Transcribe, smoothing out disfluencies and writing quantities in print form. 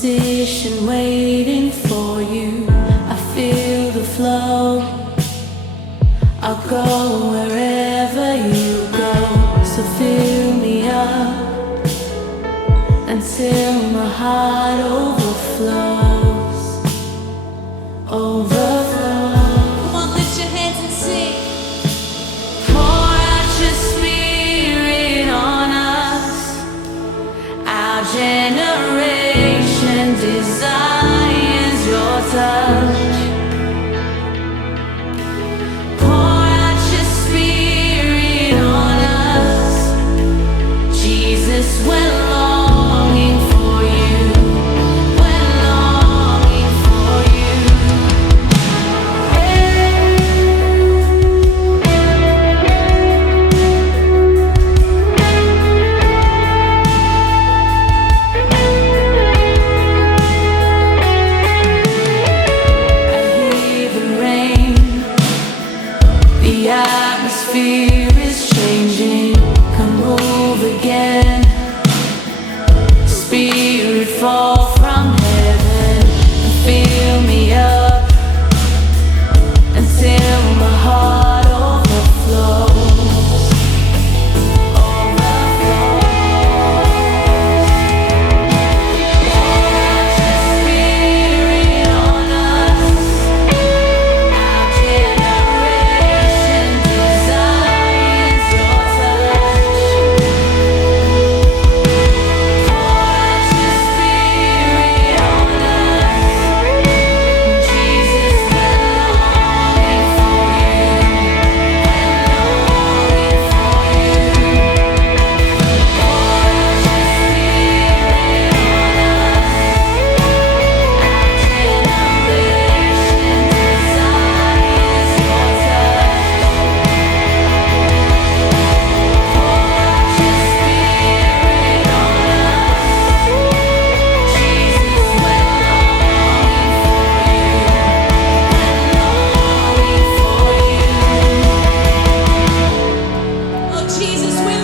position waiting for you. I feel the flow. I'll go wherever you go. So fill me up until my heart overflows. Come on, lift your hands and sing. Pour out your spirit on us. Our generation desires your touch. Pour out your spirit on us. Jesus, we're longing for you. We're longing for you. The atmosphere is changing. Come move again. Spirit fall from heaven and fill me up until my heart overflows. Jesus, we